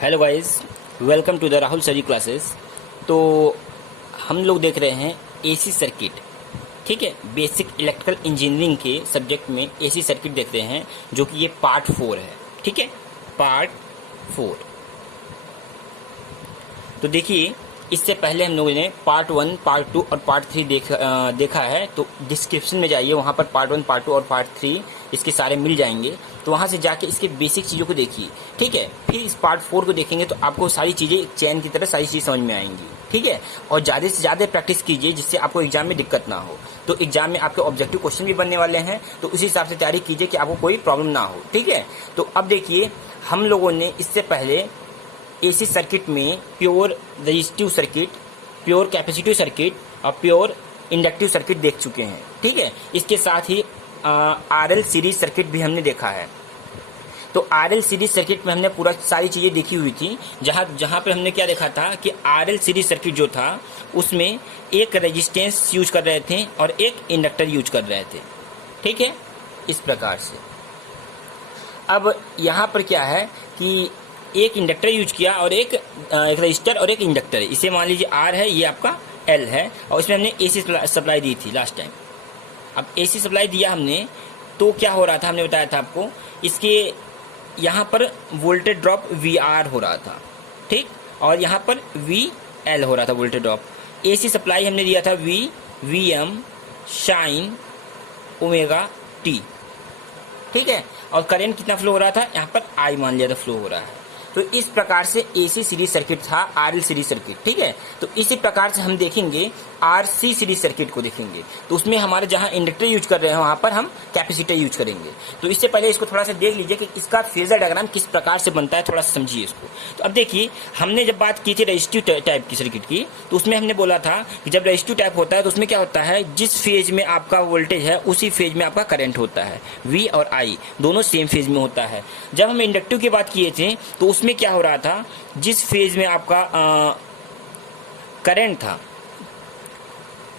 Hello guys, welcome to the Rahul sir classes. तो हम लोग देख रहे हैं एसी सर्किट। ठीक है, बेसिक इलेक्ट्रिकल इंजीनियरिंग के सब्जेक्ट में एसी सर्किट देख रहे हैं, जो कि ये पार्ट 4 है। ठीक है, पार्ट 4। तो देखिए, इससे पहले हम लोगों ने पार्ट 1, पार्ट 2 और पार्ट 3 देखा है। तो डिस्क्रिप्शन में जाइए, वहाँ पर पार्ट 1, पार्ट 2 और पार्ट 3 इसके सारे मिल जाएंगे। तो वहाँ से जाके इसके बेसिक चीज़ों को देखिए। ठीक है, फिर इस पार्ट 4 को देखेंगे तो आपको सारी चीज़ें एक चैन की तरह सारी चीज़ समझ में आएंगी। ठीक है, और ज़्यादा से ज़्यादा प्रैक्टिस कीजिए, जिससे आपको एग्जाम में दिक्कत ना हो। तो एग्जाम में आपके ऑब्जेक्टिव क्वेश्चन भी बनने वाले हैं, तो उसी हिसाब से तैयारी कीजिए कि आपको कोई प्रॉब्लम ना हो। ठीक है, तो अब देखिए, हम लोगों ने इससे पहले एसी सर्किट में pure resistive circuit, pure capacitive circuit और प्योर इंडक्टिव सर्किट देख चुके हैं। ठीक है, इसके साथ ही आरएल सीरीज सर्किट भी हमने देखा है। तो आरएल सीरीज सर्किट में हमने पूरा सारी चीज़ें देखी हुई थी, जहाँ पे हमने क्या देखा था कि आरएल सीरीज सर्किट जो था उसमें एक रेजिस्टेंस यूज कर रहे थे और एक इंडक्टर यूज कर रहे थे। ठीक है, इस प्रकार से। अब यहाँ पर क्या है कि एक इंडक्टर यूज किया और एक रजिस्टर और एक इंडक्टर है। इसे मान लीजिए आर है, ये आपका एल है, और इसमें हमने एसी सप्लाई दी थी लास्ट टाइम। अब एसी सप्लाई दिया हमने, तो क्या हो रहा था, हमने बताया था आपको, इसके यहाँ पर वोल्टेज ड्रॉप वी आर हो रहा था। ठीक, और यहाँ पर वी एल हो रहा था वोल्टेज ड्रॉप। एसी सप्लाई हमने दिया था V M sine omega t. ठीक है, और करंट कितना फ्लो हो रहा था, यहाँ पर आई मान लिया था फ्लो हो रहा है। तो इस प्रकार से एसी सीरीज सर्किट था, आरएल सीरीज सर्किट। ठीक है, तो इसी प्रकार से हम देखेंगे आरसी सीरीज सर्किट को देखेंगे। तो उसमें हमारे जहां इंडक्टर यूज कर रहे हैं वहां पर हम कैपेसिटर यूज करेंगे। तो इससे पहले इसको थोड़ा सा देख लीजिए कि इसका फेजर डायग्राम किस प्रकार से बनता है, थोड़ा सा समझिए इसको। तो अब देखिए, हमने जब बात की थी रेजिस्टिव टाइप की सर्किट की, तो उसमें हमने बोला था कि जब रेजिस्टिव टाइप होता है तो उसमें क्या होता है, जिस फेज में आपका वोल्टेज है उसी फेज में आपका करंट होता है। वी और आई दोनों सेम फेज में होता है। जब हम इंडक्टिव की बात किए थे तो उसमें क्या हो रहा था, जिस फेज में आपका करंट था,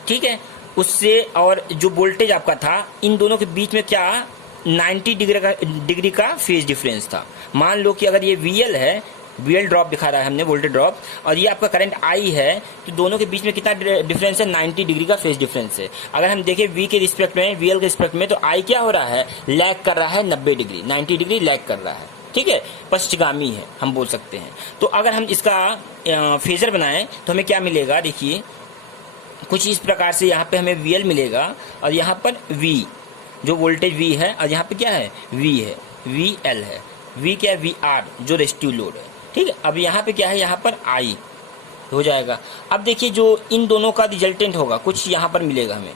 ठीक है, उससे और जो वोल्टेज आपका था, इन दोनों के बीच में क्या 90 डिग्री का फेज डिफरेंस था। मान लो कि अगर ये वीएल है, वीएल ड्रॉप दिखा रहा है हमने वोल्टेज ड्रॉप, और ये आपका करंट आई है, तो दोनों के बीच में कितना डिफरेंस है, 90 डिग्री का फेज डिफरेंस है। अगर हम देखें वी के रिस्पेक्ट में, वीएल के रिस्पेक्ट में, तो आई क्या हो रहा है, लैग कर रहा है 90 डिग्री, 90 डिग्री लैग कर रहा है। ठीक है, पश्चिगामी है हम बोल सकते हैं। तो अगर हम इसका फेजर बनाएं तो हमें क्या मिलेगा, देखिए कुछ इस प्रकार से। यहाँ पे हमें वीएल मिलेगा और यहाँ पर वी, जो वोल्टेज वी है, और यहाँ पे क्या है, वी है, वी एल है, वी क्या है, वी आर जो रेजिस्टिव लोड है। ठीक है, अब यहाँ पे क्या है, यहाँ पर आई हो जाएगा। अब देखिए, जो इन दोनों का रिजल्टेंट होगा कुछ यहाँ पर मिलेगा हमें,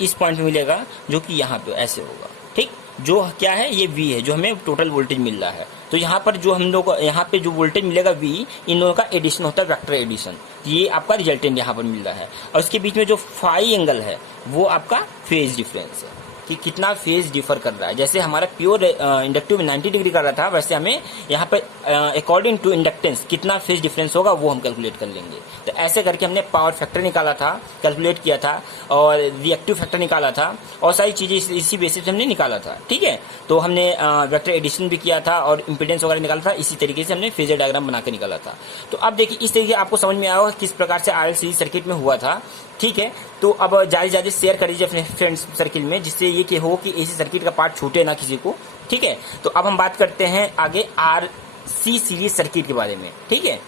इस पॉइंट पे मिलेगा, जो कि यहाँ पे ऐसे होगा। ठीक, जो क्या है, ये V है, जो हमें टोटल वोल्टेज मिल रहा है। तो यहाँ पर जो हम लोग यहाँ पे जो वोल्टेज मिलेगा V, इन दोनों का एडिशन होता है, वेक्टर एडिशन। ये आपका रिजल्टेंट यहाँ पर मिल रहा है, और उसके बीच में जो फाई एंगल है वो आपका फेज डिफरेंस है, कि कितना फेज डिफर कर रहा है। जैसे हमारा प्योर इंडक्टिव में 90 डिग्री कर रहा था, वैसे हमें यहाँ पर अकॉर्डिंग टू इंडक्टेंस कितना फेज डिफरेंस होगा वो हम कैलकुलेट कर लेंगे। तो ऐसे करके हमने पावर फैक्टर निकाला था, कैलकुलेट किया था, और रिएक्टिव फैक्टर निकाला था, और सारी चीज़ें इसी बेसिस पे हमने निकाला था। ठीक है, तो हमने वेक्टर एडिशन भी किया था और इंपीडेंस वगैरह निकाला था। इसी तरीके से हमने फेजर डायग्राम बना के निकाला था। तो अब देखिए, इस तरीके आपको समझ में आया होगा किस प्रकार से आरएल सीरीज सर्किट में हुआ था। ठीक है, तो अब ज़्यादा शेयर कर दीजिए अपने फ्रेंड्स सर्किल में, जिससे ये कि हो कि एसी सर्किट का पार्ट छूटे ना किसी को। ठीक है, तो अब हम बात करते हैं आगे आरसी सीरीज सर्किट के बारे में। ठीक है,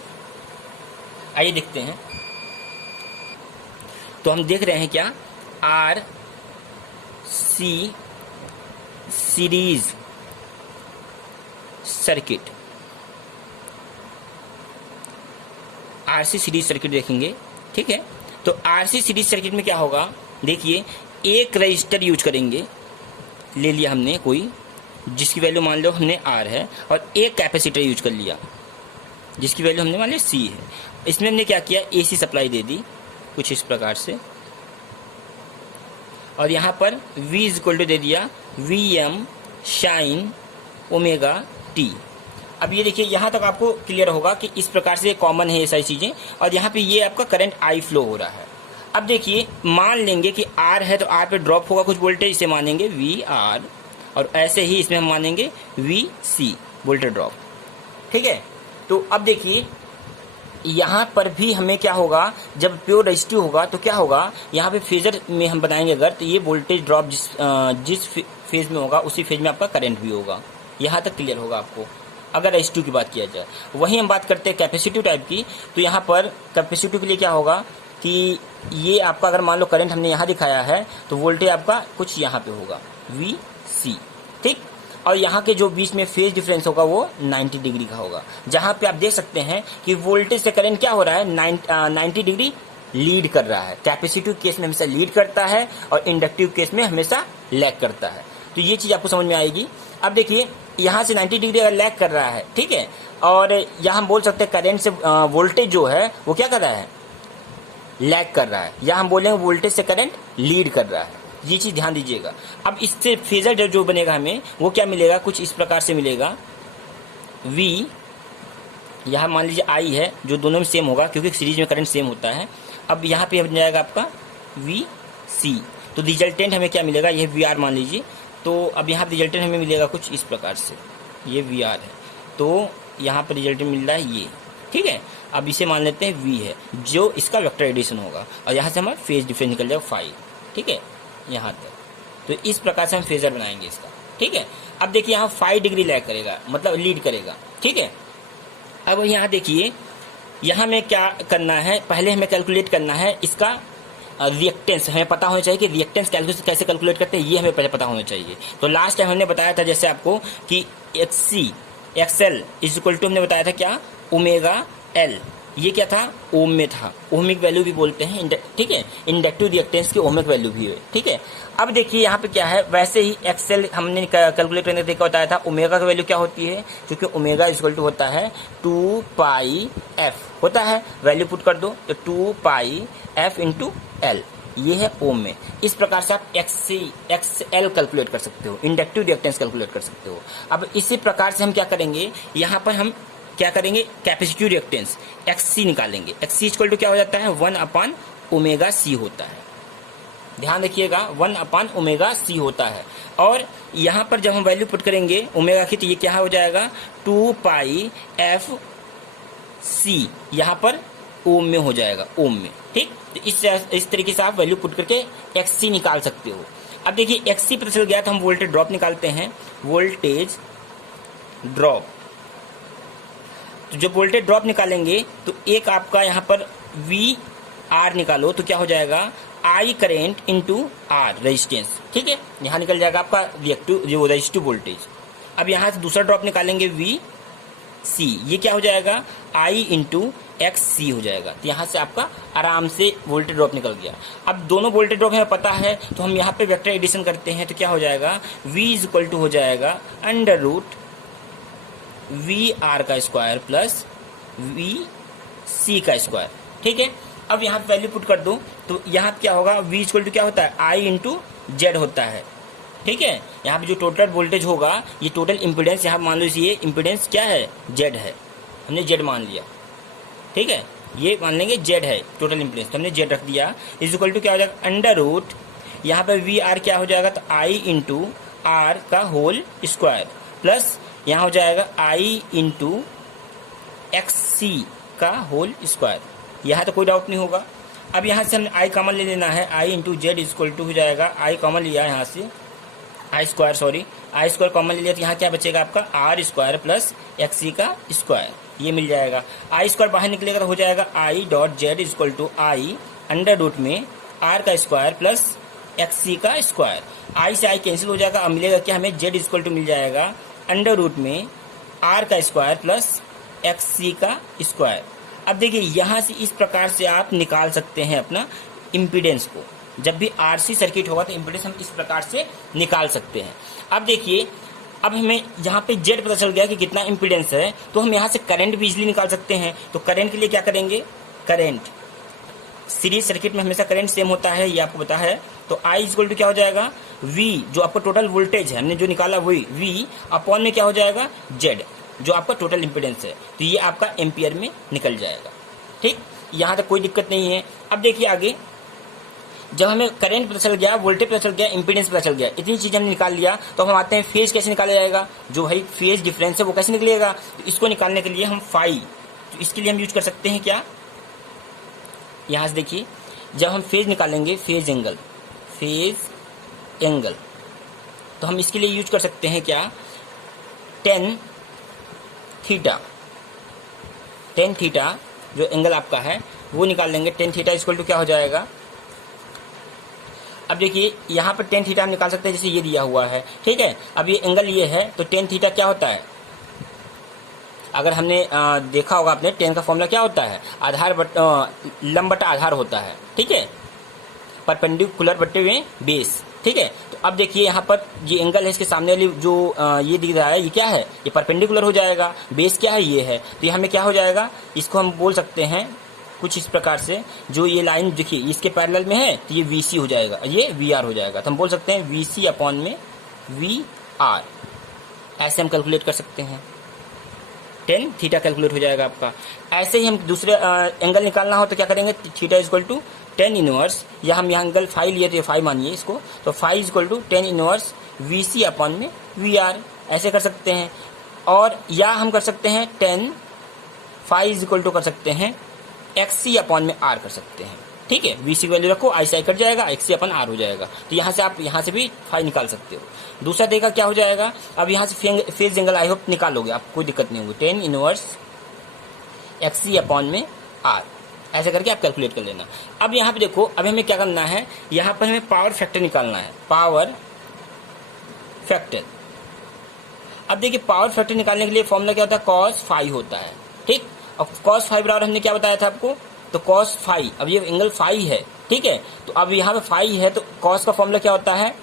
आइए देखते हैं। तो हम देख रहे हैं क्या, R C series circuit, RC series circuit देखेंगे। ठीक है, तो आरसी सीरीज सर्किट में क्या होगा, देखिए, एक रजिस्टर यूज करेंगे, ले लिया हमने कोई, जिसकी वैल्यू मान लो हमने आर है, और एक कैपेसिटर यूज कर लिया जिसकी वैल्यू हमने मान लिया सी है। इसमें हमने क्या किया, एसी सप्लाई दे दी कुछ इस प्रकार से, और यहाँ पर V इक्वल टू दे दिया V M sine omega t. अब ये देखिए, यहाँ तक आपको क्लियर होगा कि इस प्रकार से कॉमन है ये सारी चीज़ें, और यहाँ पे ये आपका करंट आई फ्लो हो रहा है। अब देखिए, मान लेंगे कि R है तो R पे ड्रॉप होगा कुछ वोल्टेज, इसे मानेंगे वी आर, और ऐसे ही इसमें हम मानेंगे वी सी वोल्टेज ड्रॉप। ठीक है। तो अब देखिए यहाँ पर भी हमें क्या होगा, जब प्योर रेजिस्टिव होगा तो क्या होगा, यहाँ पे फेजर में हम बनाएंगे अगर, तो ये वोल्टेज ड्रॉप जिस फेज में होगा उसी फेज में आपका करंट भी होगा। यहाँ तक क्लियर होगा आपको अगर रेजिस्टिव की बात किया जाए। वहीं हम बात करते हैं कैपेसिटिव टाइप की, तो यहाँ पर कैपेसिटिव के लिए क्या होगा कि ये आपका अगर मान लो करंट हमने यहाँ दिखाया है तो वोल्टेज आपका कुछ यहाँ पे होगा VC, ठीक। और यहाँ के जो बीच में फेज डिफरेंस होगा वो 90 डिग्री का होगा, जहाँ पे आप देख सकते हैं कि वोल्टेज से करंट क्या हो रहा है, 90 डिग्री लीड कर रहा है। कैपेसिटिव केस में हमेशा लीड करता है और इंडक्टिव केस में हमेशा लैग करता है। तो ये चीज आपको समझ में आएगी। अब देखिए यहाँ से 90 डिग्री अगर लैग कर रहा है, ठीक है, और यहाँ हम बोल सकते हैं करंट से वोल्टेज जो है वो क्या कर रहा है, लैग कर रहा है, या हम बोलेंगे वोल्टेज से करंट लीड कर रहा है। ये चीज ध्यान दीजिएगा। अब इससे फेजर जो बनेगा हमें वो क्या मिलेगा, कुछ इस प्रकार से मिलेगा। V यहाँ मान लीजिए I है, जो दोनों में सेम होगा क्योंकि सीरीज में करंट सेम होता है। अब यहाँ पे बन जाएगा आपका VC, तो रिजल्टेंट हमें क्या मिलेगा, यह VR मान लीजिए। तो अब यहाँ रिजल्टेंट हमें मिलेगा कुछ इस प्रकार से, ये VR है, तो यहाँ पर रिजल्टेंट मिल रहा है ये, ठीक है। अब इसे मान लेते हैं V है, जो इसका वेक्टर एडिशन होगा, और यहाँ से हमारा फेज डिफरेंस निकल जाएगा फाई, ठीक है, यहाँ तक। तो इस प्रकार से हम फेजर बनाएंगे इसका, ठीक है। अब देखिए यहाँ 5 डिग्री लैग करेगा, मतलब लीड करेगा, ठीक है। अब यहाँ देखिए यहाँ में क्या करना है, पहले हमें कैलकुलेट करना है इसका रिएक्टेंस। हमें पता होना चाहिए कि रिएक्टेंस कैसे कैलकुलेट करते हैं, ये हमें पहले पता होना चाहिए। तो लास्ट टाइम हमने बताया था जैसे आपको कि XL इज इक्वल टू, हमने बताया था क्या, ओमेगा L। ये क्या था, ओम में था, ओमिक वैल्यू भी बोलते हैं, ठीक है। इंडक्टिव रिएक्टेंस की ओमिक वैल्यू भी है, ठीक है। अब देखिए यहाँ पे क्या है, वैसे ही XL हमने कैलकुलेट करने का तरीका बताया था। ओमेगा का वैल्यू क्या होती है, क्योंकि ओमेगा इक्वल टू होता है 2 पाई f होता है, वैल्यू पुट कर दो तो 2 पाई f इंटू L, ये है ओम में। इस प्रकार से आप XL कैलकुलेट कर सकते हो, इंडक्टिव रिएक्टेंस कैलकुलेट कर सकते हो। अब इसी प्रकार से हम क्या करेंगे, यहाँ पर हम क्या करेंगे, कैपेसिटिव रिएक्टेंस XC निकालेंगे। XC इक्वल टू क्या हो जाता है, 1/ωc होता है। ध्यान रखिएगा 1/ωc होता है। और यहाँ पर जब हम वैल्यू पुट करेंगे ओमेगा की, तो ये क्या हो जाएगा 2 पाई FC, यहाँ पर ओम में हो जाएगा, ओम में, ठीक। तो इस तरीके से आप वैल्यू पुट करके XC निकाल सकते हो। अब देखिए XC पता चल गया तो हम वोल्टेज ड्रॉप निकालते हैं। वोल्टेज ड्रॉप, तो जब वोल्टेज ड्रॉप निकालेंगे तो एक आपका यहाँ पर VR निकालो तो क्या हो जाएगा, I current into R resistance, ठीक है। यहाँ निकल जाएगा आपका रिएक्टिव जो रेजिस्टिव वोल्टेज। अब यहाँ से दूसरा ड्रॉप निकालेंगे VC, ये क्या हो जाएगा, I इंटू XC हो जाएगा। तो यहाँ से आपका आराम से वोल्टेज ड्रॉप निकल गया। अब दोनों वोल्टेज ड्रॉप हमें पता है तो हम यहाँ पे वेक्टर एडिशन करते हैं, तो क्या हो जाएगा, V इज इक्वल टू हो जाएगा √ VR का स्क्वायर प्लस VC का स्क्वायर, ठीक है। अब यहाँ पे वैल्यू पुट कर दो तो यहाँ क्या होगा, V इक्वल टू क्या होता है, I इंटू Z होता है, ठीक है। यहाँ पे जो टोटल वोल्टेज होगा, ये टोटल इम्पीडेंस, यहाँ मान लो ये इम्पीडेंस क्या है, Z है, हमने Z मान लिया, ठीक है। ये मान लेंगे Z है टोटल इम्पीडेंस, तो हमने Z रख दिया, इज इक्वल टू क्या हो जाएगा √ यहाँ पे VR क्या हो जाएगा, तो I इंटू R का होल स्क्वायर प्लस यहाँ हो जाएगा I इंटू XC का होल स्क्वायर। यहाँ तो कोई डाउट नहीं होगा। अब यहाँ से हमने I कॉमन ले लेना है, I into Z equal to हो जाएगा, I कॉमन लिया यहाँ से, I स्क्वायर कॉमन ले लिया, तो यहाँ क्या बचेगा आपका R स्क्वायर प्लस XC का स्क्वायर, ये मिल जाएगा। I स्क्वायर बाहर निकलेगा तो हो जाएगा I dot Z equal to I √ में R का स्क्वायर प्लस XC का स्क्वायर। I से I कैंसिल हो जाएगा, अब मिलेगा क्या हमें, Z इक्वल टू मिल जाएगा √ में R का स्क्वायर प्लस XC का स्क्वायर। अब देखिए यहाँ से इस प्रकार से आप निकाल सकते हैं अपना इम्पीडेंस को। जब भी RC सर्किट होगा तो इम्पीडेंस हम इस प्रकार से निकाल सकते हैं। अब देखिए, अब हमें यहाँ पे Z पता चल गया कि कितना इम्पीडेंस है, तो हम यहाँ से करंट भी इजीली निकाल सकते हैं। तो करंट के लिए क्या करेंगे, करंट सीरीज सर्किट में हमेशा करंट सेम होता है, ये आपको पता है। तो I इक्वल टू क्या हो जाएगा, V जो आपका टोटल वोल्टेज है हमने जो निकाला वही V अपॉन में क्या हो जाएगा, Z जो आपका टोटल इम्पीडेंस है, तो ये आपका एम्पियर में निकल जाएगा, ठीक। यहाँ तक कोई दिक्कत नहीं है। अब देखिए आगे, जब हमें करंट पता चल गया, वोल्टेज पता चल गया, इंपीडेंस पता चल गया, इतनी चीज हमने निकाल लिया, तो हम आते हैं फेज कैसे निकाला जाएगा। जो भाई फेज डिफरेंस है वो कैसे निकलेगा, तो इसको निकालने के लिए हम फाई, तो इसके लिए हम यूज कर सकते हैं क्या, यहां से देखिए, जब हम फेज निकालेंगे, फेज एंगल, तो हम इसके लिए यूज कर सकते हैं क्या, टेन थीटा जो एंगल आपका है वो निकाल लेंगे। टेन थीटा इक्वल टू क्या हो जाएगा, अब देखिए यहाँ पर टेन थीटा हम निकाल सकते हैं, जैसे ये दिया हुआ है, ठीक है। अब ये एंगल ये है, तो टेन थीटा क्या होता है, अगर हमने देखा होगा आपने, टेन का फॉर्मूला क्या होता है, लंब बटा आधार होता है, ठीक है, परपेंडिकुलर बटे में बेस, ठीक है। तो अब देखिए यहाँ पर ये एंगल है, इसके सामने वाली जो ये दिख रहा है, ये क्या है, ये परपेंडिकुलर हो जाएगा, बेस क्या है, ये है, तो ये हमें क्या हो जाएगा, इसको हम बोल सकते हैं कुछ इस प्रकार से, जो ये लाइन देखिए इसके पैरेलल में है, तो ये VC हो जाएगा, ये VR हो जाएगा, तो हम बोल सकते हैं VC अपॉन में VR, ऐसे हम कैलकुलेट कर सकते हैं, टेन थीटा कैलकुलेट हो जाएगा आपका। ऐसे ही हम दूसरे एंगल निकालना हो तो क्या करेंगे, theta equal to tan inverse, या हम यहाँ एंगल फाई लिए तो फाई मानिए इसको, तो phi equal to tan inverse VC upon में VR, ऐसे कर सकते हैं। और या हम कर सकते हैं टेन फाई इक्वल टू कर सकते हैं XC अपॉन में R कर सकते हैं, ठीक है। VC की वैल्यू रखो, आई से कट जाएगा, XC अपॉन R हो जाएगा, तो यहाँ से आप यहाँ से भी फाई निकाल सकते हो। दूसरा देखा क्या हो जाएगा, अब यहाँ से फेज एंगल आई होप निकालोगे, आपको कोई दिक्कत नहीं होगी, टेन इनवर्स XC अपॉन में R, ऐसे करके आप कैलकुलेट कर लेना। अब यहाँ पे देखो, अब हमें क्या करना है, यहाँ पर हमें पावर फैक्टर निकालना है, पावर फैक्टर। अब देखिए पावर फैक्टर निकालने के लिए फॉर्मूला क्या होता है, cos फाई होता है, ठीक। अब cos फाई बराबर हमने क्या बताया था आपको, तो cos फाई, अब ये एंगल फाई है, ठीक है, तो अब यहाँ पे फाई है, तो cos का फॉर्मूला क्या होता है,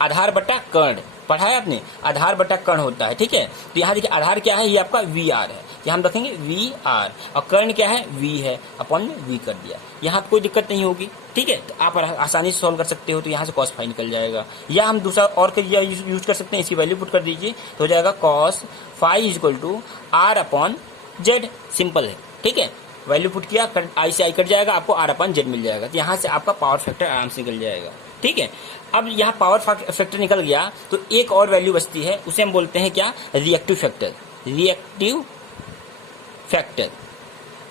आधार बटा कर्ण, पढ़ा है आपने, आधार बटा कर्ण होता है, ठीक है। तो यहाँ देखिए आधार क्या है, ये आपका VR है, यहाँ हम रखेंगे VR, और कर्ण क्या है, V है, अपॉन में V कर दिया, यहाँ कोई दिक्कत नहीं होगी, ठीक है। तो आप आसानी से सॉल्व कर सकते हो, तो यहाँ से cos फाई निकल जाएगा। या हम दूसरा और यूज कर सकते हैं, इसकी वैल्यू पुट कर दीजिए, तो हो जाएगा cos phi equal to R upon Z, simple है, ठीक है। वैल्यू पुट किया, आई से आई कट जाएगा, आपको R अपॉन Z मिल जाएगा, तो यहाँ से आपका पावर फैक्टर आराम से निकल जाएगा, ठीक है। अब यहाँ पावर फैक्टर निकल गया, तो एक और वैल्यू बचती है, उसे हम बोलते हैं क्या, रिएक्टिव फैक्टर।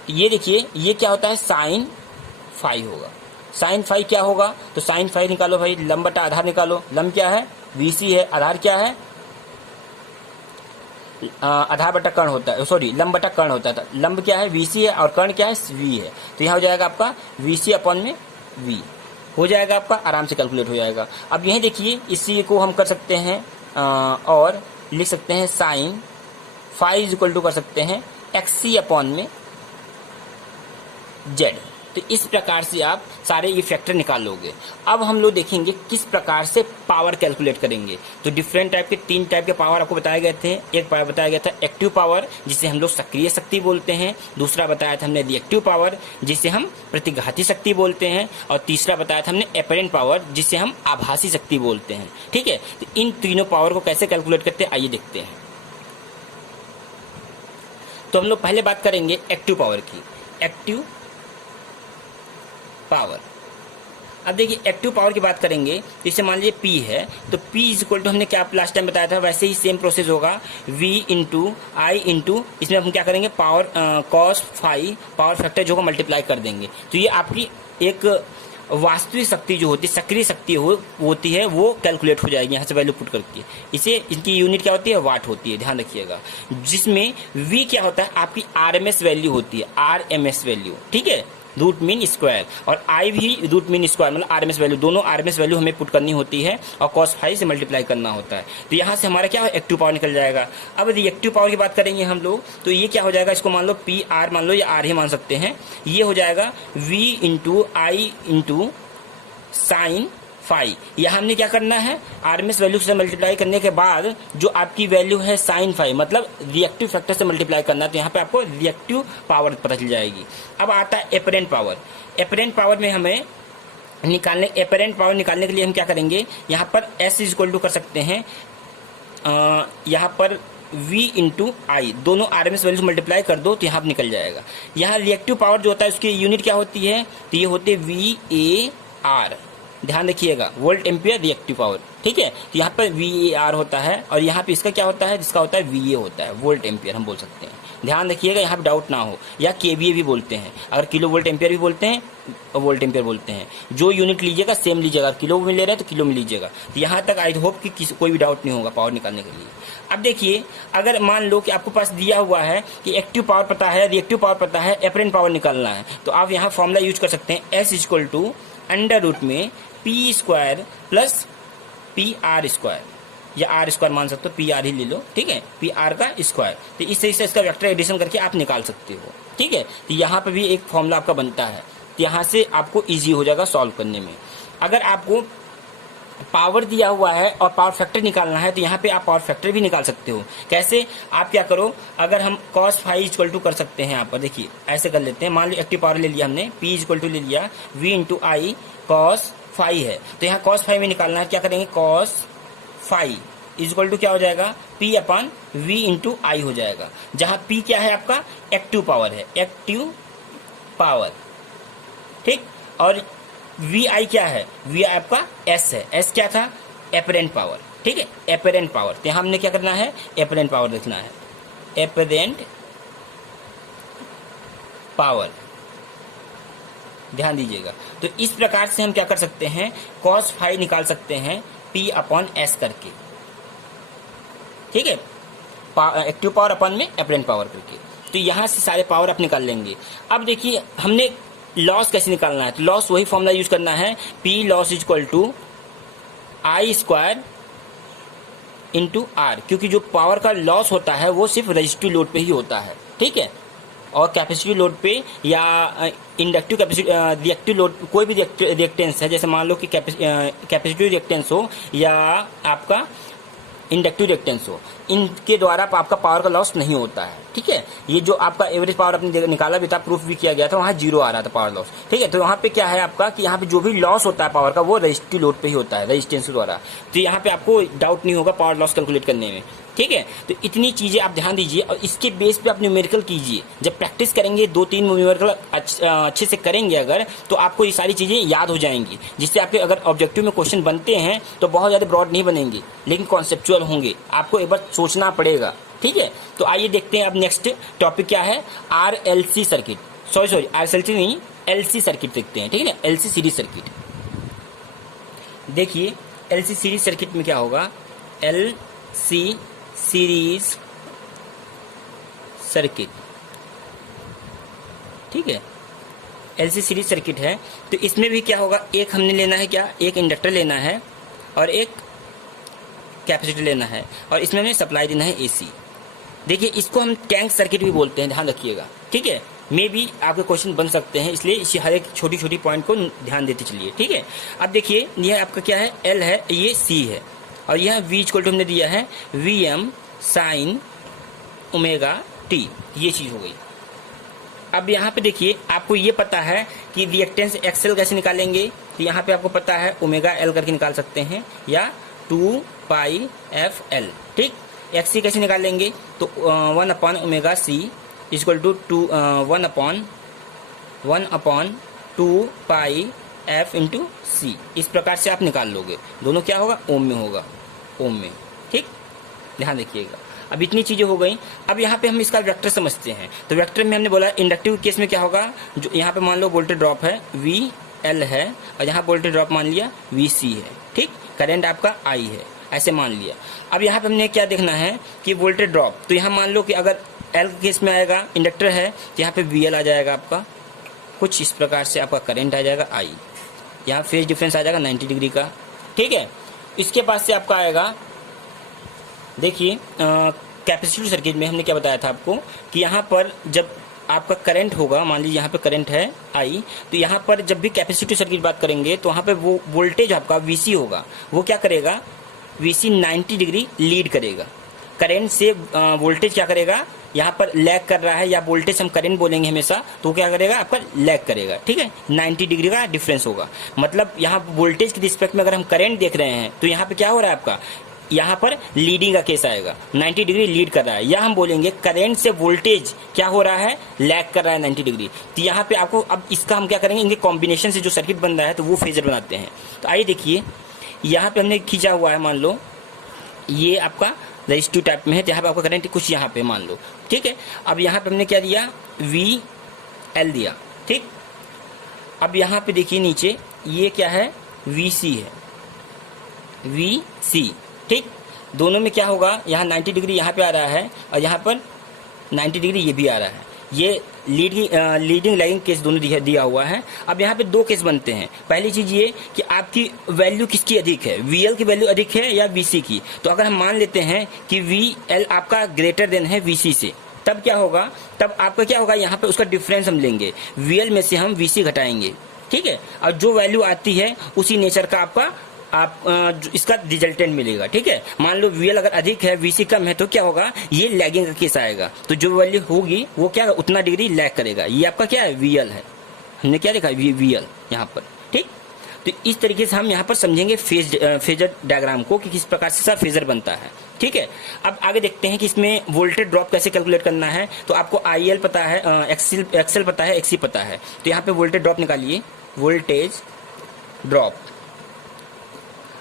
ये देखिए ये क्या होता है, साइन फाई होगा, साइन फाई क्या होगा, तो साइन फाई निकालो भाई, लंब बटा आधार निकालो, लंब क्या है VC है, आधार क्या है, आधार बटा कर्ण होता है, सॉरी लंब बटा कर्ण होता है, लंब क्या है VC है, और कर्ण क्या है V है, तो यहाँ हो जाएगा आपका VC अपॉन में V हो जाएगा, आपका आराम से कैलकुलेट हो जाएगा। अब यही देखिए, इसी को हम कर सकते हैं और लिख सकते हैं साइन फाई इक्वल टू कर सकते हैं XC अपॉन में Z, तो इस प्रकार से आप सारे ये फैक्टर निकाल लोगे। अब हम लोग देखेंगे किस प्रकार से पावर कैलकुलेट करेंगे। तो डिफरेंट टाइप के, 3 टाइप के पावर आपको बताए गए थे। एक पावर बताया गया था एक्टिव पावर, जिसे हम लोग सक्रिय शक्ति बोलते हैं। दूसरा बताया था हमने रिएक्टिव पावर, जिसे हम प्रतिघाती शक्ति बोलते हैं। और तीसरा बताया था हमने एपरेंट पावर, जिसे हम आभासी शक्ति बोलते हैं। ठीक है, तो इन तीनों पावर को कैसे कैलकुलेट करते हैं आइए देखते हैं। तो हम लोग पहले बात करेंगे एक्टिव पावर की। एक्टिव पावर, अब देखिए एक्टिव पावर की बात करेंगे तो इसे मान लीजिए P है, तो P इज इक्वल टू हमने क्या लास्ट टाइम बताया था, वैसे ही सेम प्रोसेस होगा, V इंटू आई इंटू इसमें हम क्या करेंगे power cos phi power factor जो को मल्टीप्लाई कर देंगे। तो ये आपकी एक वास्तविक शक्ति जो होती है, सक्रिय शक्ति होती है, वो कैलकुलेट हो जाएगी यहाँ से वैल्यू पुट करके। इसे इनकी यूनिट क्या होती है, वाट होती है, ध्यान रखिएगा। जिसमें V क्या होता है, आपकी RMS वैल्यू होती है, RMS वैल्यू, ठीक है, रूट मीन स्क्वायर। और आई भी रूट मीन स्क्वायर, मतलब आरएमएस वैल्यू, दोनों आरएमएस वैल्यू हमें पुट करनी होती है और cos फाई से मल्टीप्लाई करना होता है। तो यहाँ से हमारा क्या एक्टिव पावर निकल जाएगा। अब रिएक्टिव पावर की बात करेंगे हम लोग, तो ये क्या हो जाएगा, इसको मान लो पी आर मान लो, या आर ही मान सकते हैं। ये हो जाएगा V into I into sine phi. यहाँ हमने क्या करना है, आरएमएस वैल्यू से मल्टीप्लाई करने के बाद जो आपकी वैल्यू है साइन फाई, मतलब रिएक्टिव फैक्टर से मल्टीप्लाई करना, तो यहाँ पे आपको रिएक्टिव पावर पता चल जाएगी। अब आता है एपरेंट पावर। एपरेंट पावर में हमें एपरेंट पावर निकालने के लिए हम क्या करेंगे, यहाँ पर S इक्वल टू कर सकते हैं, यहाँ पर V इंटू आई, दोनों RMS वैल्यू मल्टीप्लाई कर दो तो यहाँ पर निकल जाएगा। यहाँ रिएक्टिव पावर जो होता है उसकी यूनिट क्या होती है, तो ये होती है VAR, ध्यान रखिएगा, वोल्ट एम्पियर रिएक्टिव पावर, ठीक है। तो यहाँ पर VAR होता है और यहाँ पे इसका क्या होता है, जिसका होता है VA होता है, वोल्ट एम्पियर हम बोल सकते हैं, ध्यान रखिएगा, यहाँ पे डाउट ना हो। या KVA भी बोलते हैं, अगर किलो वोल्ट एम्पियर भी बोलते हैं और वोल्ट एम्पियर बोलते हैं, जो यूनिट लीजिएगा सेम लीजिएगा, किलो में ले रहे हैं तो किलो में लीजिएगा। तो यहाँ तक आई होप कि कोई भी डाउट नहीं होगा पावर निकालने के लिए। अब देखिए, अगर मान लो कि आपको पास दिया हुआ है कि एक्टिव पावर पता है, रिएक्टिव पावर पता है, एपरेंट पावर निकालना है, तो आप यहाँ फॉर्मूला यूज कर सकते हैं, S equal to under root में P square plus PR square, या R स्क्वायर मान सकते हो, PR ही ले लो, ठीक है, PR का स्क्वायर। तो इस तरीके से इसका वेक्टर एडिशन करके आप निकाल सकते हो, ठीक है। तो यहाँ पे भी एक फॉर्मूला आपका बनता है, तो यहाँ से आपको इजी हो जाएगा सॉल्व करने में। अगर आपको पावर दिया हुआ है और पावर फैक्टर निकालना है तो यहाँ पे आप पावर फैक्टर भी निकाल सकते हो। कैसे, आप क्या करो, अगर हम cos फाई इक्वल टू कर सकते हैं, यहाँ पर देखिए ऐसे कर लेते हैं, मान लो एक्टिव पावर ले लिया हमने, P इक्वल टू ले लिया V इंटू आई cos फाई है, तो यहाँ cos फाई में निकालना है, क्या करेंगे, cos फाई इक्वल टू क्या हो जाएगा, P अपन V इंटू आई हो जाएगा, जहाँ P क्या है आपका एक्टिव पावर है, एक्टिव पावर, ठीक, और वी आई क्या है, वी आई आपका S है, S क्या था, एपरेंट पावर, ठीक है, एपरेंट पावर। तो हमने क्या करना है, एपरेंट पावर लिखना है, एपरेंट पावर, ध्यान दीजिएगा। तो इस प्रकार से हम क्या कर सकते हैं, cos फाई निकाल सकते हैं P अपॉन S करके, ठीक है, एक्टिव पावर अपन में एपरेंट पावर करके। तो यहां से सारे पावर आप निकाल लेंगे। अब देखिए हमने लॉस कैसे निकालना है, तो लॉस वही फॉर्मूला यूज करना है, P loss equal to I square into R, क्योंकि जो पावर का लॉस होता है वो सिर्फ रजिस्टिव लोड पे ही होता है, ठीक है, और कैपेसिटिव लोड पे या इंडक्टिव रिएक्टिव लोड, कोई भी रिएक्टेंस है, जैसे मान लो कि कैपेसिटिव रिएक्टेंस हो या आपका इंडक्टिव रिएक्टेंस हो, इनके द्वारा आपका पावर का लॉस नहीं होता है, ठीक है। ये जो आपका एवरेज पावर आपने निकाला भी था, प्रूफ भी किया गया था, वहाँ 0 आ रहा था पावर लॉस, ठीक है। तो यहाँ पे क्या है आपका कि यहाँ पे जो भी लॉस होता है पावर का वो रजिस्टिव लोड पे ही होता है, रेजिस्टेंस द्वारा। तो यहाँ पे आपको डाउट नहीं होगा पावर लॉस कैलकुलेट करने में, ठीक है। तो इतनी चीजें आप ध्यान दीजिए और इसके बेस पे आप न्यूमेरिकल कीजिए। जब प्रैक्टिस करेंगे 2-3 न्यूमेरिकल अच्छे से करेंगे अगर, तो आपको ये सारी चीजें याद हो जाएंगी, जिससे आपके अगर ऑब्जेक्टिव में क्वेश्चन बनते हैं तो बहुत ज्यादा ब्रॉड नहीं बनेंगे, लेकिन कॉन्सेप्चुअल होंगे, आपको एक बार सोचना पड़ेगा, ठीक है। तो आइए देखते हैं अब नेक्स्ट टॉपिक क्या है, RLC सर्किट, सॉरी RLC नहीं, LC सर्किट देखते हैं, ठीक है ना, LC सीरीज सर्किट। देखिए LC सीरीज सर्किट में क्या होगा, LC सीरीज सर्किट, ठीक है, LC सीरीज सर्किट है। तो इसमें भी क्या होगा, एक हमने लेना है क्या, एक इंडक्टर लेना है और एक कैपेसिटर लेना है, और इसमें हमें सप्लाई देना है AC। देखिए इसको हम टैंक सर्किट भी बोलते हैं, ध्यान रखिएगा, ठीक है। मे भी आपके क्वेश्चन बन सकते हैं, इसलिए इसी हर एक छोटी छोटी पॉइंट को ध्यान देते चलिए, ठीक है। अब देखिए यह आपका क्या है, L है, ये C है, और यह V इक्वल टू हमने दिया है VM साइन ओमेगा T, ये चीज़ हो गई। अब यहाँ पे देखिए आपको ये पता है कि रिएक्टेंस XL कैसे निकालेंगे, तो यहाँ पे आपको पता है ओमेगा L करके निकाल सकते हैं, या 2 पाई FL, ठीक। XC कैसे निकालेंगे, तो 1 upon omega C equal to 1 upon 2 pi F into C, इस प्रकार से आप निकाल लोगे। दोनों क्या होगा, ओम में होगा, ओम में, ठीक, ध्यान रखिएगा। अब इतनी चीजें हो गई। अब यहाँ पे हम इसका वेक्टर समझते हैं। तो वेक्टर में हमने बोला इंडक्टिव केस में क्या होगा, जो यहाँ पे मान लो वोल्टेज ड्रॉप है VL है, और यहाँ वोल्टेज ड्रॉप मान लिया VC है, ठीक, करंट आपका I है, ऐसे मान लिया। अब यहाँ पे हमने क्या देखना है कि वोल्टेज ड्रॉप, तो यहाँ मान लो कि अगर L केस में आएगा, इंडक्टर है, तो यहाँ पे VL आ जाएगा आपका, कुछ इस प्रकार से आपका करंट आ जाएगा I, यहाँ फेज डिफरेंस आ जाएगा 90 डिग्री का, ठीक है। इसके बाद से आपका आएगा, देखिए कैपेसिटिव सर्किट में हमने क्या बताया था आपको कि यहाँ पर जब आपका करंट होगा, मान लीजिए यहाँ पे करंट है I, तो यहाँ पर जब भी कैपेसिटिव सर्किट बात करेंगे तो वहाँ पे वो वोल्टेज आपका VC होगा, वो क्या करेगा, VC 90 डिग्री लीड करेगा, करंट से वोल्टेज क्या करेगा, यहाँ पर लैग कर रहा है, या वोल्टेज हम करंट बोलेंगे हमेशा, तो क्या करेगा, आपका लैग करेगा, ठीक है, 90 डिग्री का डिफरेंस होगा। मतलब यहाँ वोल्टेज के रिस्पेक्ट में अगर हम करंट देख रहे हैं तो यहाँ पे क्या हो रहा है आपका, यहाँ पर लीडिंग का केस आएगा, 90 डिग्री लीड कर रहा है, या हम बोलेंगे करंट से वोल्टेज क्या हो रहा है, लैग कर रहा है 90 डिग्री। तो यहाँ पे आपको अब इसका हम क्या करेंगे, इनके कॉम्बिनेशन से जो सर्किट बन रहा है तो वो फेजर बनाते हैं। तो आइए देखिए, यहाँ पे हमने खींचा हुआ है, मान लो ये आपका रेजिस्टिव टाइप में है, जहाँ पे आपका करंट कुछ यहाँ पे मान लो, ठीक है। अब यहाँ पे हमने क्या दिया, VL दिया, ठीक। अब यहाँ पे देखिए नीचे ये क्या है, VC है, VC, ठीक। दोनों में क्या होगा, यहाँ 90 डिग्री यहाँ पे आ रहा है और यहाँ पर 90 डिग्री ये भी आ रहा है। ये लीडिंग लैगिंग केस दोनों दिया हुआ है। अब यहाँ पे दो केस बनते हैं। पहली चीज़ ये कि आपकी वैल्यू किसकी अधिक है, VL की वैल्यू अधिक है या VC की। तो अगर हम मान लेते हैं कि VL आपका ग्रेटर देन है VC से, तब क्या होगा, तब आपका क्या होगा, यहाँ पे उसका डिफरेंस हम लेंगे, VL में से हम VC घटाएंगे, ठीक है। और जो वैल्यू आती है उसी नेचर का आपका इसका रिजल्टेंट मिलेगा, ठीक है। मान लो VL अगर अधिक है VC कम है तो क्या होगा, ये लैगिंग का केस आएगा। तो जो वैल्यू होगी वो क्या उतना डिग्री लैग करेगा। ये आपका क्या है, VL है, हमने क्या देखा VL यहाँ पर, ठीक। तो इस तरीके से हम यहाँ पर समझेंगे फेजर डायग्राम को कि किस प्रकार से इसका फेजर बनता है, ठीक है। अब आगे देखते हैं कि इसमें वोल्टेज ड्रॉप कैसे कैलकुलेट करना है। तो आपको IL पता है, XL पता है, XC पता है। तो यहाँ पे वोल्टेज ड्रॉप निकालिए, voltage drop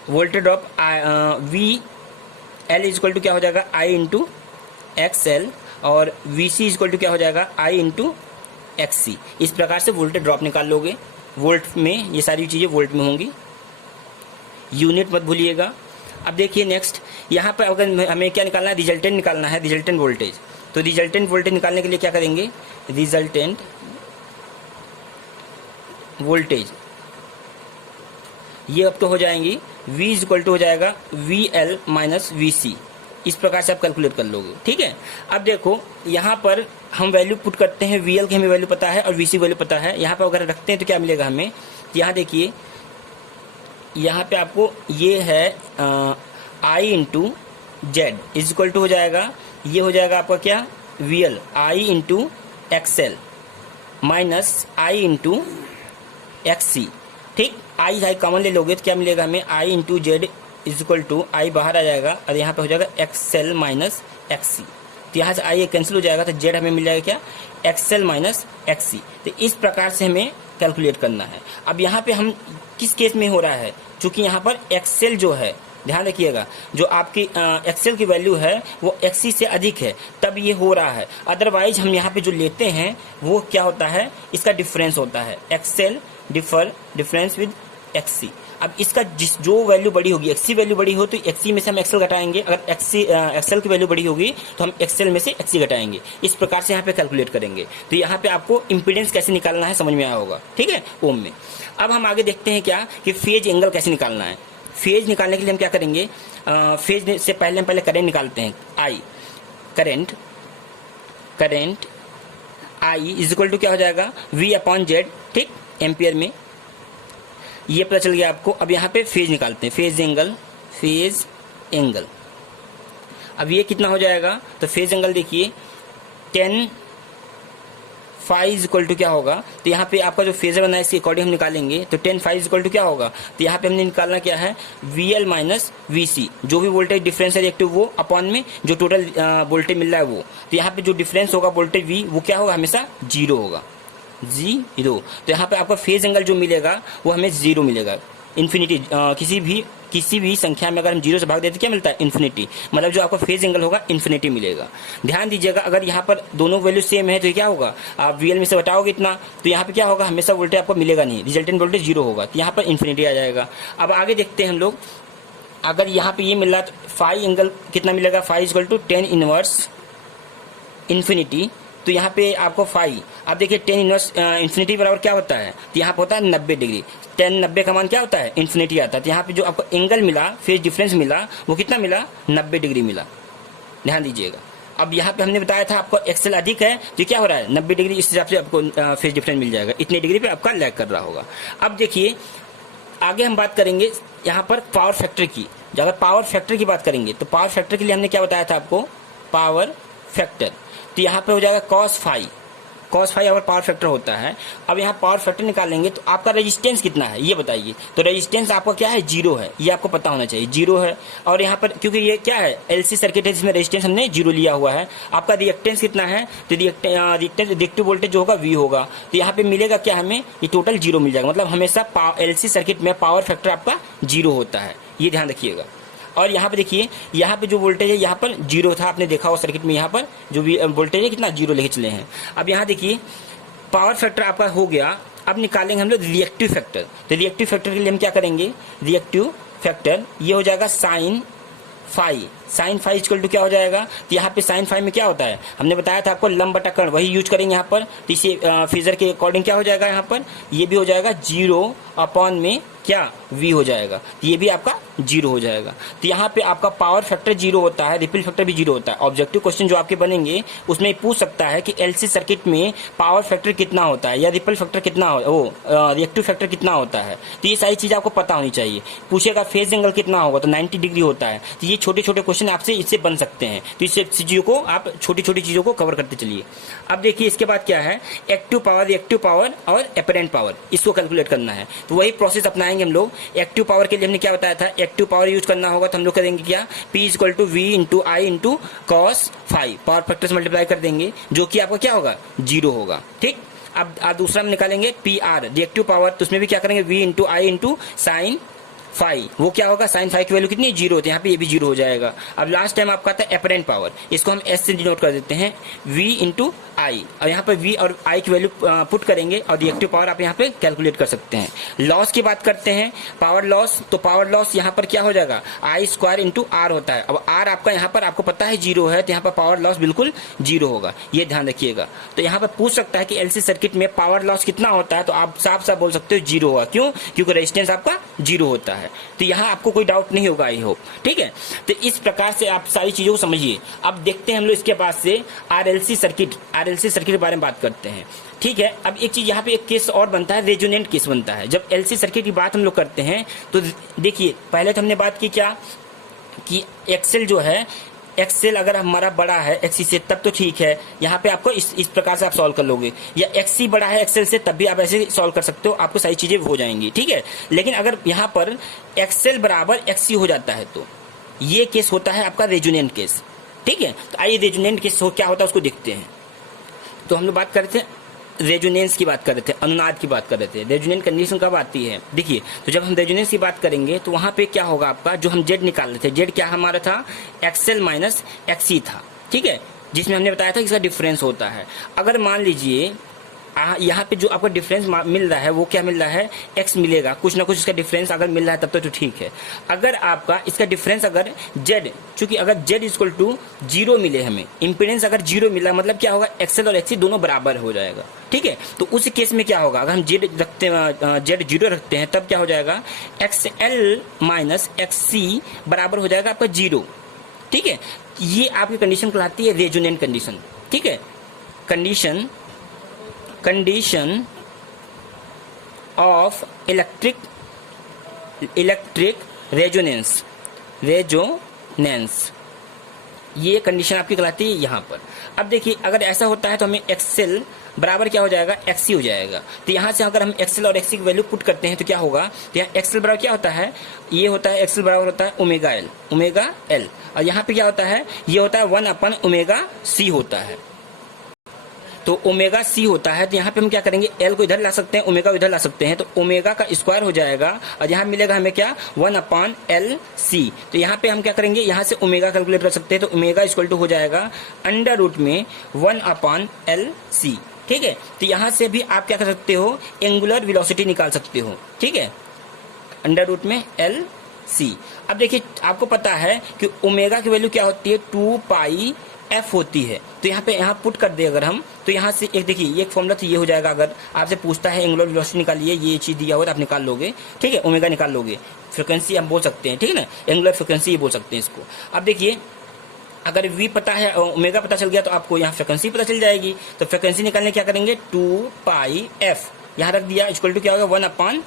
VL equal to क्या हो जाएगा, I इंटू XL, और VC इक्वल टू क्या हो जाएगा, I इंटू XC। इस प्रकार से वोल्टेज ड्रॉप निकाल लोगे। वोल्ट में ये सारी चीज़ें वोल्ट में होंगी, यूनिट मत भूलिएगा। अब देखिए नेक्स्ट, यहाँ पर अगर हमें क्या निकालना है, रिजल्टेंट निकालना है, रिजल्टेंट वोल्टेज। तो रिजल्टेंट वोल्टेज निकालने के लिए क्या करेंगे, रिजल्टेंट वोल्टेज ये अब तो हो जाएंगी, V इक्वल टू हो जाएगा VL माइनस VC। इस प्रकार से आप कैलकुलेट कर लोगे, ठीक है। अब देखो यहाँ पर हम वैल्यू पुट करते हैं, VL की हमें वैल्यू पता है और VC वैल्यू पता है। यहाँ पर अगर रखते हैं तो क्या मिलेगा हमें, यहाँ देखिए, यहाँ पे आपको ये है I into Z is equal to हो जाएगा, ये हो जाएगा आपका क्या, VL I into XL minus I into XC, ठीक। आई कॉमन ले लोगे तो क्या मिलेगा हमें, I into Z is equal to, I बाहर आ जाएगा और यहाँ पे हो जाएगा XL माइनस XC। तो यहाँ से आई कैंसिल हो जाएगा तो जेड हमें मिल जाएगा क्या, XL माइनस XC। तो इस प्रकार से हमें कैलकुलेट करना है। अब यहाँ पे हम किस केस में हो रहा है, चूंकि यहाँ पर XL जो है, ध्यान रखिएगा, जो आपकी XL की वैल्यू है वो XC से अधिक है, तब ये हो रहा है। अदरवाइज हम यहाँ पे जो लेते हैं वो क्या होता है, इसका डिफरेंस होता है, XL डिफरेंस विद XC। अब इसका जो वैल्यू बड़ी होगी, XC वैल्यू बड़ी हो तो XC में से हम XL घटाएंगे, अगर XL की वैल्यू बड़ी होगी तो हम XL में से XC घटाएंगे। इस प्रकार से यहाँ पे कैलकुलेट करेंगे। तो यहाँ पे आपको इम्पीडेंस कैसे निकालना है समझ में आया होगा, ठीक है, ओम में। अब हम आगे देखते हैं क्या कि फेज एंगल कैसे निकालना है। फेज निकालने के लिए हम क्या करेंगे, फेज से पहले हम करंट निकालते हैं, I current I is equal to क्या हो जाएगा, V अपॉन जेड, ठीक, एम्पियर में। ये पता चल गया आपको। अब यहाँ पे फेज निकालते हैं, फेज एंगल। अब ये कितना हो जाएगा, तो फेज एंगल देखिए 10 फाइव इक्वल टू क्या होगा, तो यहाँ पे आपका जो फेजर बना है इसके अकॉर्डिंग हम निकालेंगे। तो 10 फाइव इक्वल टू क्या होगा, तो यहाँ पे हमने निकालना क्या है, VL माइनस VC, जो भी वोल्टेज डिफरेंस है रिएक्टिव वो अपॉन में जो टोटल वोल्टेज मिल रहा है वो। तो यहाँ पे जो डिफरेंस होगा वोल्टेज V वो क्या होगा, हमेशा 0 होगा, 0। तो यहाँ पे आपका फेज एंगल जो मिलेगा वो हमें 0 मिलेगा। इन्फिनिटी किसी भी संख्या में अगर हम 0 से भाग देते क्या मिलता है, इन्फिनिटी। मतलब जो आपका फेज एंगल होगा इन्फिनिटी मिलेगा। ध्यान दीजिएगा, अगर यहाँ पर दोनों वैल्यू सेम है तो ये क्या होगा, आप VL में से घटाओगे इतना तो यहाँ पे क्या होगा, हमेशा वोल्टेज आपको मिलेगा नहीं, रिजल्टेंट वोल्टेज 0 होगा, तो यहाँ पर इन्फिनिटी आ जाएगा। अब आगे देखते हैं हम लोग, अगर यहाँ पे ये मिल रहा है तो फाई एंगल कितना मिलेगा, phi equal to 10 inverse infinity. तो यहाँ पे आपको फाई, अब देखिए 10 इनवर्स इन्फिनिटी बराबर क्या होता है, तो यहाँ पे होता है 90 डिग्री। 90 का मान क्या होता है, इन्फिनिटी आता है। तो यहाँ पे जो आपको एंगल मिला, फेज डिफरेंस मिला, वो कितना मिला, 90 डिग्री मिला। ध्यान दीजिएगा। अब यहाँ पे हमने बताया था आपको XL अधिक है तो क्या हो रहा है, 90 डिग्री, इस हिसाब से आपको फेज डिफरेंस मिल जाएगा, इतने डिग्री पे आपका लैग कर रहा होगा। अब देखिए आगे हम बात करेंगे यहाँ पर पावर फैक्टर की। अगर पावर फैक्टर की बात करेंगे तो पावर फैक्टर के लिए हमने क्या बताया था आपको, पावर फैक्टर। तो यहाँ पे हो जाएगा cos फाई, cos फाई अगर पावर फैक्टर होता है, अब यहाँ पावर फैक्टर निकालेंगे तो आपका रेजिस्टेंस कितना है ये बताइए। तो रेजिस्टेंस आपका क्या है, 0 है, ये आपको पता होना चाहिए 0 है। और यहाँ पर क्योंकि ये क्या है, एलसी सर्किट है जिसमें रेजिस्टेंस हमने 0 लिया हुआ है। आपका रिएक्टेंस कितना है, तो रिएक्टिव वोल्टेज जो होगा V होगा, तो यहाँ पे मिलेगा क्या हमें, ये टोटल 0 मिल जाएगा। मतलब हमेशा एलसी सर्किट में पावर फैक्टर आपका 0 होता है, ये ध्यान रखिएगा। और यहाँ पे देखिए, यहाँ पे जो वोल्टेज है यहाँ पर 0 था, आपने देखा हो सर्किट में, यहाँ पर जो भी वोल्टेज है कितना 0 लेके चले हैं। अब यहाँ देखिए पावर फैक्टर आपका हो गया, अब निकालेंगे हम लोग रिएक्टिव फैक्टर। तो रिएक्टिव फैक्टर के लिए हम क्या करेंगे, रिएक्टिव फैक्टर ये हो जाएगा sine phi. Sine phi equal to क्या हो जाएगा, तो यहाँ पे साइन फाई में क्या होता है, हमने बताया था आपको लंब बटा कर्ण, वही यूज करेंगे यहाँ पर। तो इसे फिगर के अकॉर्डिंग क्या हो जाएगा, यहाँ पर ये भी हो जाएगा 0 अपॉन में क्या V हो जाएगा, तो ये भी आपका 0 हो जाएगा। तो यहाँ पे आपका पावर फैक्टर 0 होता है, रिपल फैक्टर भी 0 होता है। ऑब्जेक्टिव क्वेश्चन जो आपके बनेंगे उसमें पूछ सकता है कि एलसी सर्किट में पावर फैक्टर कितना होता है या रिपल फैक्टर कितना रिएक्टिव फैक्टर कितना होता है। तो ये सारी चीज़ आपको पता होनी चाहिए। पूछेगा फेज एंगल कितना होगा, तो 90 डिग्री होता है। तो ये छोटे छोटे क्वेश्चन आपसे इससे बन सकते हैं। तो इससे चीज़ों को आप छोटी छोटी चीज़ों को कवर करते चलिए। अब देखिए इसके बाद क्या है, एक्टिव पावर, रिएक्टिव पावर और एपरेंट पावर, इसको कैलकुलेट करना है। तो वही प्रोसेस अपनाएंगे हम लोग। एक्टिव पावर के लिए हमने क्या बताया था, एक्टिव पावर यूज करना होगा तो हम लोग करेंगे क्या, P equal to V into I into cos phi, power factor से मल्टीप्लाई कर देंगे, जो कि आपका क्या होगा 0 होगा। ठीक, अब दूसरा हम निकालेंगे PR रिएक्टिव पावर, तो उसमें भी क्या करेंगे V into I into sine phi, वो क्या होगा, साइन फाई की वैल्यू कितनी 0 होती है, यहाँ पे ये भी 0 हो जाएगा। अब लास्ट टाइम आपका था एपरेंट पावर, इसको हम S से डिनोट कर देते हैं V इंटू आई, और यहाँ पर V और I की वैल्यू पुट करेंगे और रिएक्टिव पावर आप यहाँ पे कैलकुलेट कर सकते हैं। लॉस की बात करते हैं, पावर लॉस, तो पावर लॉस यहाँ पर क्या हो जाएगा, I स्क्वायर इंटू R होता है। अब R आपका यहाँ पर आपको पता है 0 है, तो यहाँ पर पावर लॉस बिल्कुल 0 होगा, ये ध्यान रखिएगा। तो यहाँ पर पूछ सकता है कि एलसी सर्किट में पावर लॉस कितना होता है, तो आप साफ साफ बोल सकते हो 0 होगा। क्यों, क्योंकि रेजिस्टेंस आपका 0 होता है। तो यहाँ आपको कोई डाउट नहीं होगा, आई होप। ठीक है, तो इस प्रकार से आप सारी चीजों को समझिए। अब देखते हैं हम लोग इसके बाद से आरएलसी सर्किट के बारे में बात करते हैं। ठीक है, अब एक चीज यहाँ पे एक केस और बनता है, रेजोनेंट केस बनता है। जब एलसी सर्किट की बात हम लोग करते हैं तो देखिए, पहले तो हमने बात की क्या कि एक्सेल जो है, एक्सेल अगर हमारा बड़ा है एक्सी से तब तो ठीक है, यहाँ पे आपको इस प्रकार से आप सॉल्व कर लोगे, या एक्सी बड़ा है एक्सेल से तब भी आप ऐसे सॉल्व कर सकते हो, आपको सारी चीजें हो जाएंगी। ठीक है, लेकिन अगर यहाँ पर एक्सेल बराबर एक्सी हो जाता है तो ये केस होता है आपका रेजोनेंट केस। ठीक है, तो आइए रेजोनेंट केस क्या होता है उसको देखते हैं। तो हम लोग बात करते हैं रेजोनेंस की, बात कर रहे थे, अनुनाद की बात कर रहे थे। रेजोनेंट कंडीशन कब आती है, देखिए, तो जब हम रेजोनेंस की बात करेंगे तो वहां पे क्या होगा आपका, जो हम जेड निकाल रहे थे, जेड क्या हमारा था, एक्सएल माइनस एक्सी था। ठीक है, जिसमें हमने बताया था कि इसका डिफरेंस होता है। अगर मान लीजिए यहाँ पे जो आपको डिफरेंस मिल रहा है वो क्या मिल रहा है, एक्स मिलेगा, कुछ ना कुछ इसका डिफरेंस अगर मिल रहा है तब तो ठीक है। अगर आपका इसका डिफरेंस अगर जेड, चूंकि अगर जेड इक्वल टू 0 मिले, हमें इंपीडेंस अगर 0 मिला, मतलब क्या होगा, एक्सएल और एक्सी दोनों बराबर हो जाएगा। ठीक है, तो उस केस में क्या होगा, अगर हम जेड रखते हैं, जेड 0 रखते हैं, तब क्या हो जाएगा, एक्सएल माइनस एक्सी बराबर हो जाएगा आपका 0। ठीक है, ये आपकी कंडीशन कहलाती है रेजोनेंट कंडीशन। ठीक है, कंडीशन ऑफ इलेक्ट्रिक रेजोनेंस, ये कंडीशन आपकी कहलाती है यहाँ पर। अब देखिए, अगर ऐसा होता है तो हमें एक्सएल बराबर क्या हो जाएगा, एक्सी हो जाएगा। तो यहाँ से अगर हम एक्सएल और एक्सी की वैल्यू पुट करते हैं तो क्या होगा, तो यहाँ एक्सएल बराबर क्या होता है, ये होता है एक्सएल बराबर होता है ओमेगा एल, और यहाँ पे क्या होता है, ये होता है 1 अपन ओमेगा सी होता है। तो ओमेगा सी होता है, तो यहाँ पे हम क्या करेंगे, एल को इधर ला सकते हैं, ओमेगा इधर ला सकते हैं, तो ओमेगा का स्क्वायर हो जाएगा, और यहाँ मिलेगा हमें क्या, 1 अपॉन एल सी। तो यहाँ पे हम क्या करेंगे, यहाँ से ओमेगा कैलकुलेट कर सकते हैं, तो ओमेगा इक्वल टू हो जाएगा अंडर रूट में 1 अपॉन एल सी। ठीक है, तो यहाँ से भी आप क्या कर सकते हो, एंगुलर वेलोसिटी निकाल सकते हो। ठीक है, अंडर रूट में एल सी। अब देखिए, आपको पता है कि ओमेगा की वैल्यू क्या होती है, 2 पाई एफ होती है। तो यहाँ पे पुट कर दे अगर हम, तो यहाँ से एक देखिए, एक फॉर्मूला तो ये हो जाएगा। अगर आपसे पूछता है एंगुलर वेलोसिटी निकालिए, ये चीज दिया हुआ तो आप निकाल लोगे। ठीक है, ओमेगा निकाल लोगे, फ्रिक्वेंसी हम बोल सकते हैं। ठीक है ना, एंगुलर फ्रिक्वेंसी ये बोल सकते हैं इसको। अब देखिए, अगर v पता है, ओमेगा पता चल गया, तो आपको यहाँ फ्रिक्वेंसी पता चल जाएगी। तो फ्रिक्वेंसी निकालने क्या करेंगे, 2 पाई एफ यहाँ रख दिया, इक्वल टू क्या होगा, 1 अपॉन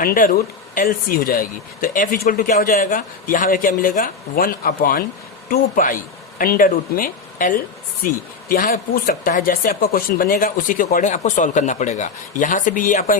अंडर रूट एल सी हो जाएगी। तो f इक्वल टू क्या हो जाएगा, यहाँ पे क्या मिलेगा, 1 अपॉन 2 पाई अंडर रूट में RLC। तो यहाँ पूछ सकता है, जैसे आपका क्वेश्चन बनेगा उसी के अकॉर्डिंग आपको सॉल्व करना पड़ेगा। यहाँ से भी ये आपका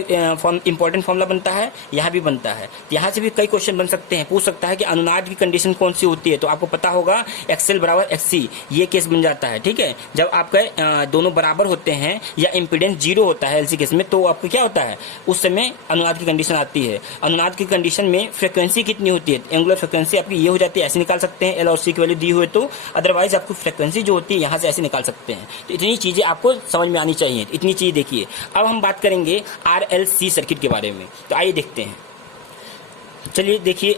इंपॉर्टेंट फॉर्मूला बनता है, यहाँ भी बनता है। तो यहाँ से भी कई क्वेश्चन बन सकते हैं। पूछ सकता है कि अनुनाद की कंडीशन कौन सी होती है, तो आपको पता होगा XL बराबर XC, ये केस बन जाता है। ठीक है, जब आपके दोनों बराबर होते हैं या इम्पीडेंस 0 होता है LC केस में, तो आपको क्या होता है, उस समय अनुनाद की कंडीशन आती है। अनुनाद की कंडीशन में फ्रिक्वेंसी कितनी होती है, एंगुलर फ्रिक्वेंसी आपकी ये हो जाती है, ऐसे निकाल सकते हैं L और C की वैल्यू दी हुई तो। अदरवाइज आपको फ्रिक्वेंसी जो होती है यहाँ से ऐसे निकाल सकते हैं। तो इतनी चीजें आपको समझ में आनी चाहिए, इतनी चीज देखिए। अब हम बात करेंगे RLC सर्किट के बारे में, तो आइए देखते हैं। चलिए देखिए,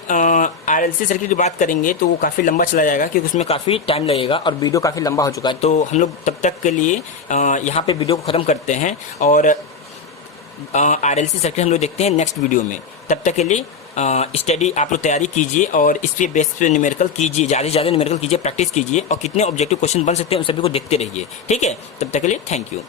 RLC सर्किट की बात करेंगे तो वो काफ़ी लंबा चला जाएगा, क्योंकि उसमें काफ़ी टाइम लगेगा और वीडियो काफ़ी लंबा हो चुका है। तो हम लोग तब तक के लिए यहाँ पे वीडियो को ख़त्म करते हैं और RLC सर्किट हम लोग देखते हैं नेक्स्ट वीडियो में। तब तक के लिए स्टडी आप लोग तैयारी कीजिए और इस पे बेस पे न्यूमेरिकल कीजिए, ज़्यादा से ज़्यादा न्यूमेरिकल कीजिए, प्रैक्टिस कीजिए और कितने ऑब्जेक्टिव क्वेश्चन बन सकते हैं उन सभी को देखते रहिए। ठीक है, तब तक के लिए थैंक यू।